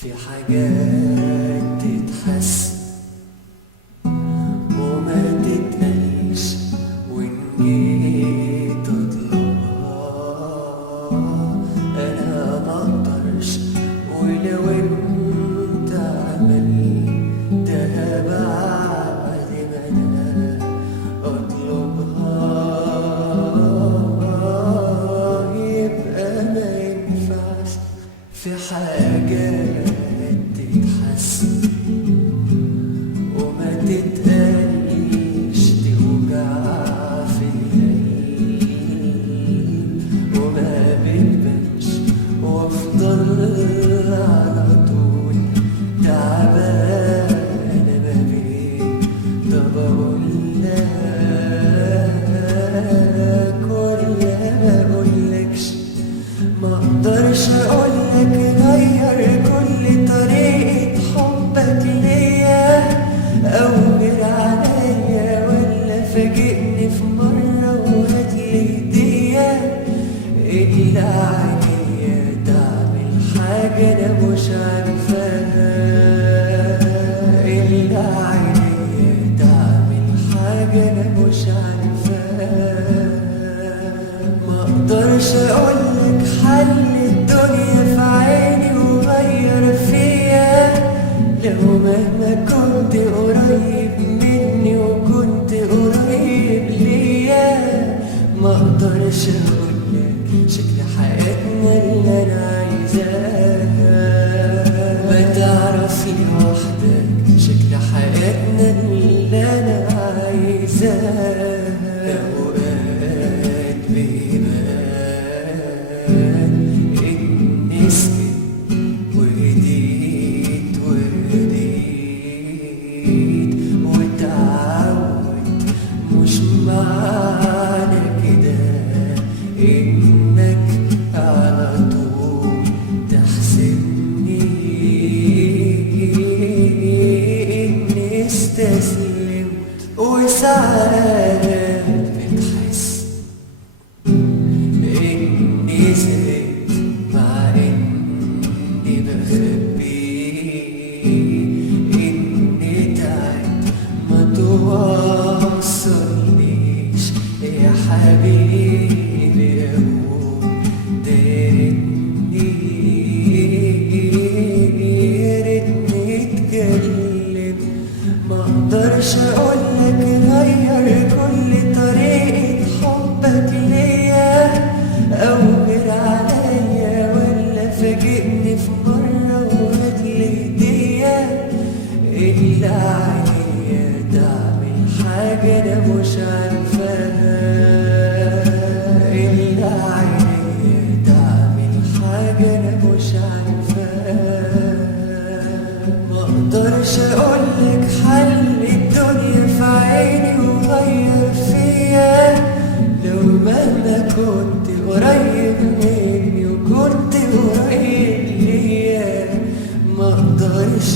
في حاجات تتحس وما تتقالش، وإن جيت أطلبها أنا مقدرش، ولو أنت عملتها بعد ما أنا أطلبها يبقى ما ينفعش. في حاجات تتحس وما تتقالش، توجع في القلب وما بتبانش، وافضل على طول تعبان ما بين. طب اقولك ولا ما اقولكش؟ مقدرش اقولك غير كل طريقة حبك ليا، أوجر عليا ولا فاجئني في مرة وهاتلي هدية، إلا عينيا تعمل حاجة أنا مش عارفاها، إلا عينيا تعمل حاجة أنا مش عارفاها. مقدرش أقولك حل الدنيا في عيني وغير فيا، لو مهما كنت قريب مني وكنت قريب ليا. مقدرش أقولك شكل حياتنا اللي أنا عايزاها، ما تعرف لوحدك شكل حياتنا اللي أنا عايزاها. أوقات بيبان إني سكت وهديت واتعودت، مش معنى كده إنك على طول تحسبني إني استسلمت. وساعات بتحس إني زهقت مع إني بخبي، إني تعبت ما توصلنيش يا حبيبي، أقول دارتني ريتني اتكلم. مقدرش أقولك غير كل طريقة حبك ليا، أوجر عليا ولا فاجئني في مرة وهاتلي هدية، إلا عينيا تعمل حاجة أنا مش عارفاها، إلا عينيا تعمل حاجة أنا مش عارفاها. مقدرش أقولك حل الدنيا في عيني وغير فيا، لو مهما كنت قريب مني وكنت قريب ليا. مقدرش